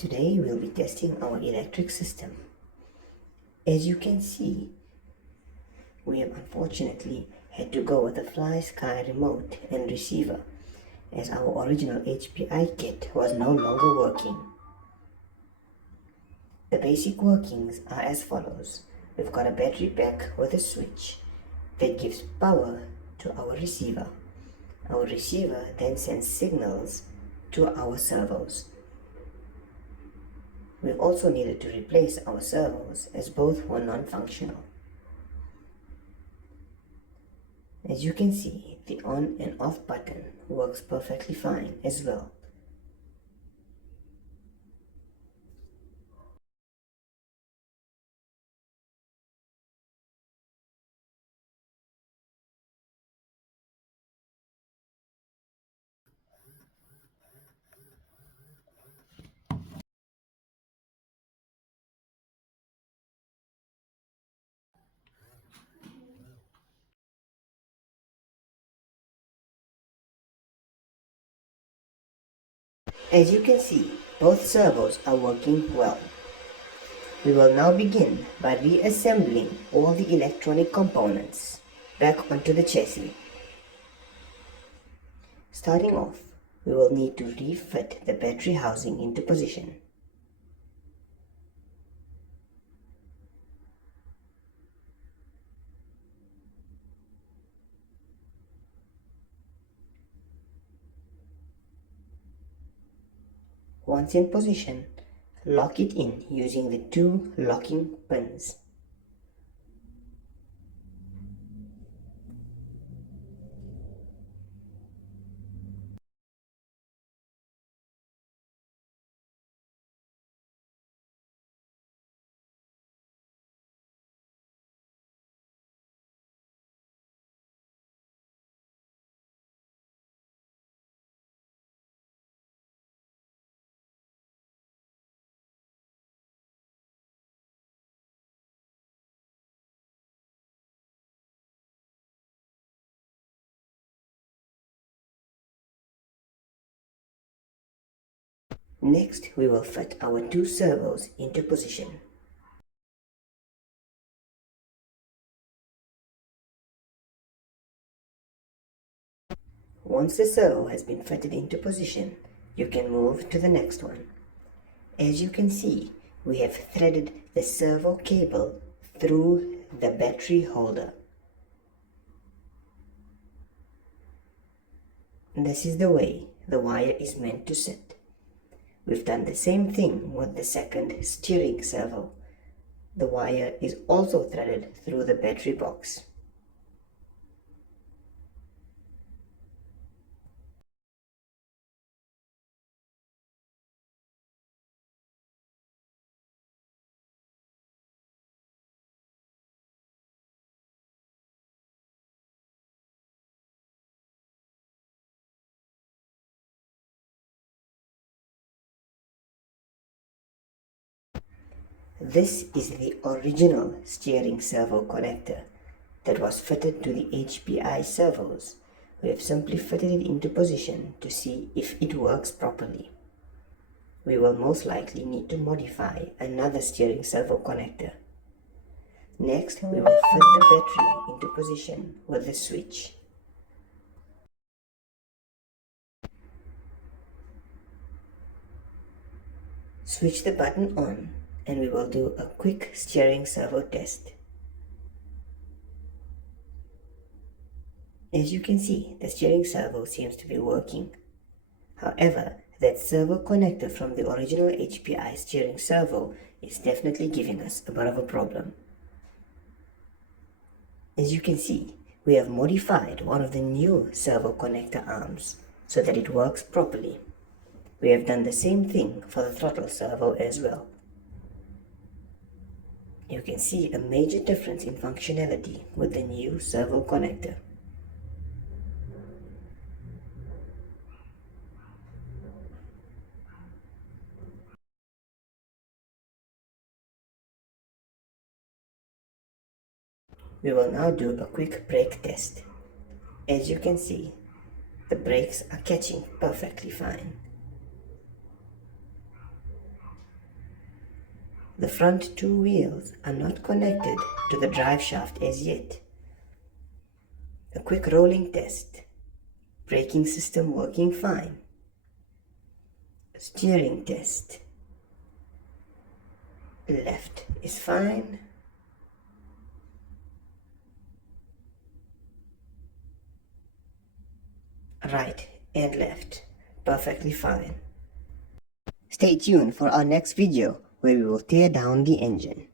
Today we'll be testing our electric system. As you can see, we have unfortunately had to go with a Fly Sky remote and receiver as our original HPI kit was no longer working. The basic workings are as follows. We've got a battery pack with a switch that gives power to our receiver. Our receiver then sends signals to our servos. We've also needed to replace our servos as both were non-functional. As you can see, the on and off button works perfectly fine as well. As you can see, both servos are working well. We will now begin by reassembling all the electronic components back onto the chassis. Starting off, we will need to refit the battery housing into position. Once in position, lock it in using the two locking pins. Next, we will fit our two servos into position. Once the servo has been fitted into position, you can move to the next one. As you can see, we have threaded the servo cable through the battery holder. This is the way the wire is meant to sit. We've done the same thing with the second steering servo. The wire is also threaded through the battery box. This is the original steering servo connector that was fitted to the HPI servos. We have simply fitted it into position to see if it works properly. We will most likely need to modify another steering servo connector. Next, we will fit the battery into position with the switch. Switch the button on and we will do a quick steering servo test. As you can see, the steering servo seems to be working. However, that servo connector from the original HPI steering servo is definitely giving us a bit of a problem. As you can see, we have modified one of the new servo connector arms so that it works properly. We have done the same thing for the throttle servo as well. You can see a major difference in functionality with the new servo connector. We will now do a quick brake test. As you can see, the brakes are catching perfectly fine. The front two wheels are not connected to the drive shaft as yet. A quick rolling test. Braking system working fine. Steering test. Left is fine. Right and left, perfectly fine. Stay tuned for our next video where we will tear down the engine.